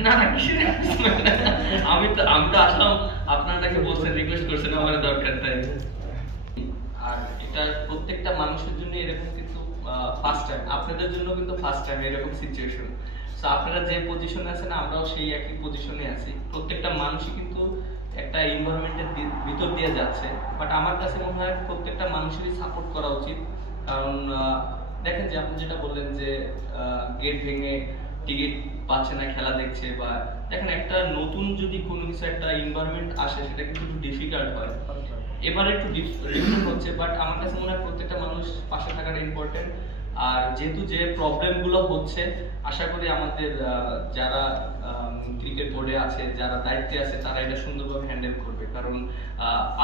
না না কিসের আমি তো আসলাম, আপনারা তাকে বলছেন, রিকোয়েস্ট করছেন আমার দরকার তাই। আর এটা প্রত্যেকটা মানুষের জন্য এরকম কিন্তু ফার্স্ট টাইম, আপনাদের জন্য কিন্তু ফার্স্ট টাইম এরকম সিচুয়েশন। সো আপনারা যে পজিশনে আছেন আমরাও সেই একই পজিশনে আছি, প্রত্যেকটা মানুষই কিন্তু একটা এনভায়রনমেন্টের ভিতর দিয়ে যাচ্ছে। বাট আমার কাছে মনে হয় প্রত্যেকটা মানুষেরই সাপোর্ট করা উচিত। কারণ দেখেন যে আপনি যেটা বললেন যে গেট ভেঙে টিকিট পাচ্ছে না, খেলা দেখছে, বা দেখেন একটা নতুন যদি কোনো কিছু একটা এনভায়রনমেন্ট আসে সেটা কিন্তু একটু ডিফিকাল্ট হয়। এবার একটু ডিফারেন্ট হচ্ছে, বাট আমার কাছে মনে হয় প্রত্যেকটা মানুষ পাশে থাকাটা ইম্পর্টেন্ট। আর যেহেতু যে প্রবলেমগুলো হচ্ছে, আশা করি আমাদের যারা ক্রিকেট বোর্ডে আছে, যারা দায়িত্বে আছে, তারা এটা সুন্দরভাবে হ্যান্ডেল করবে। কারণ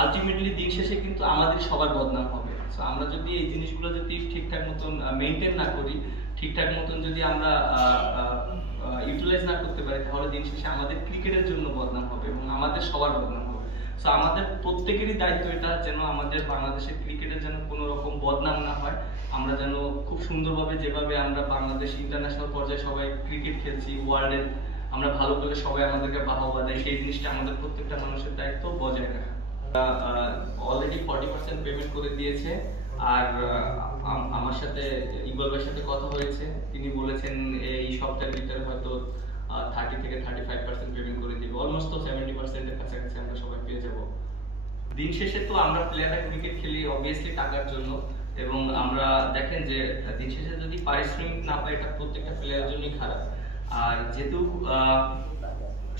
আলটিমেটলি দিন শেষে কিন্তু আমাদের সবার বদনাম হবে। সো আমরা যদি এই জিনিসগুলো যদি ঠিকঠাক মতন মেনটেন না করি, ঠিকঠাক মতন যদি আমরা ইউটিলাইজ না করতে পারি, তাহলে দিন শেষে আমাদের ক্রিকেটের জন্য বদনাম হবে এবং আমাদের সবার বদনাম হবে। সো আমাদের প্রত্যেকেরই দায়িত্ব এটা, যেন আমাদের বাংলাদেশের ক্রিকেটের যেন কোনো রকম বদনাম না হয়। আমরা যেন খুব সুন্দরভাবে, যেভাবে আমরা বাংলাদেশ ইন্টারন্যাশনাল পর্যায়ে সবাই ক্রিকেট খেলছি, ওয়ার্ল্ডের আমরা ভালো করে সবাই আমাদেরকে বাহবা দেয়, সেই জিনিসটা আমাদের প্রত্যেকটা মানুষের দায়িত্ব বজায় রাখা। অলরেডি 40% পেমেন্ট করে দিয়েছে। আর আমার সাথে ইকবাল ভাইয়ের সাথে কথা হয়েছে, তিনি বলেছেন এই সপ্তাহের ভিতরে হয়তো 30 থেকে 35% পেমেন্ট করে দিব। অলমোস্ট তো 70% এর কাছাকাছি আমরা সবাই পেয়ে যাব। দিন শেষে তো আমরা প্লেয়াররা ক্রিকেট খেলি অবভিয়াসলি টাকার জন্য, এবং আমরা দেখেন যে দিন শেষে যদি পারিশ্রমিক না পাই, এটা প্রত্যেকটা প্লেয়ারের জন্যই খারাপ। আর যেহেতু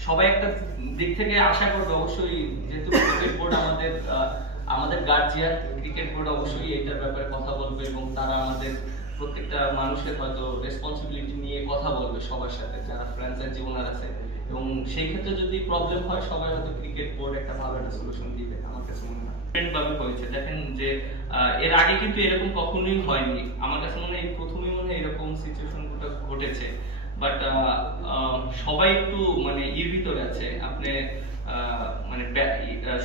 সবাই একটা দিক থেকে আশা করবে অবশ্যই, যেহেতু ক্রিকেট বোর্ড আমাদের গার্জিয়ান, ক্রিকেট বোর্ড অবশ্যই এটার ব্যাপারে কথা বলবে, এবং তারা আমাদের প্রত্যেকটা মানুষের হয়তো রেসপন্সিবিলিটি নিয়ে কথা বলবে সবার সাথে, যারা ফ্র্যাঞ্চাইজি ওনার আছে। এবং সেই ক্ষেত্রে যদি প্রবলেম হয়, সবাই হয়তো ক্রিকেট বোর্ড একটা ভালো একটা সলিউশন দিবে আমার কাছে মনে হয়। ভাবে হয়েছে দেখেন যে এর আগে কিন্তু এরকম কখনোই হয়নি। আমার কাছে মনে হয় এই প্রথমই মনে হয় এরকম সিচুয়েশনটা ঘটেছে। বাট সবাই একটু মানে এর ভিতরে আছে, আপনি মানে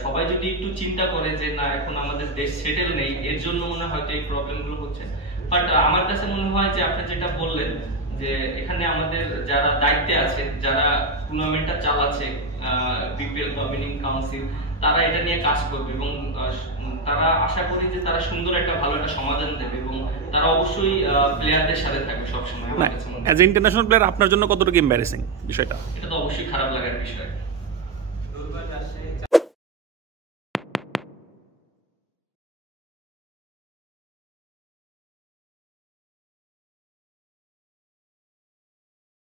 সবাই যদি একটু চিন্তা করে যে না এখন আমাদের দেশ সেটেল নেই, এর জন্য মনে হয় হয়তো এই প্রবলেমগুলো হচ্ছে। বাট আমার কাছে মনে হয় যে আপনি যেটা বললেন যে এখানে আমাদের যারা দায়িত্বে আছে, যারা টুর্নামেন্টটা চালাচ্ছে, বিপিএল গভর্নিং কাউন্সিল, তারা এটা নিয়ে কাজ করবে, এবং তারা আশা করি যে তারা সুন্দর একটা ভালো একটা সমাধান দেবে, এবং তারা অবশ্যই প্লেয়ারদের সাথে থাকবে সবসময়। অ্যাজ ইন্টারন্যাশনাল প্লেয়ার আপনার জন্য কতটুকু এম্বারেসিং বিষয়টা? এটা তো অবশ্যই খারাপ লাগার বিষয়।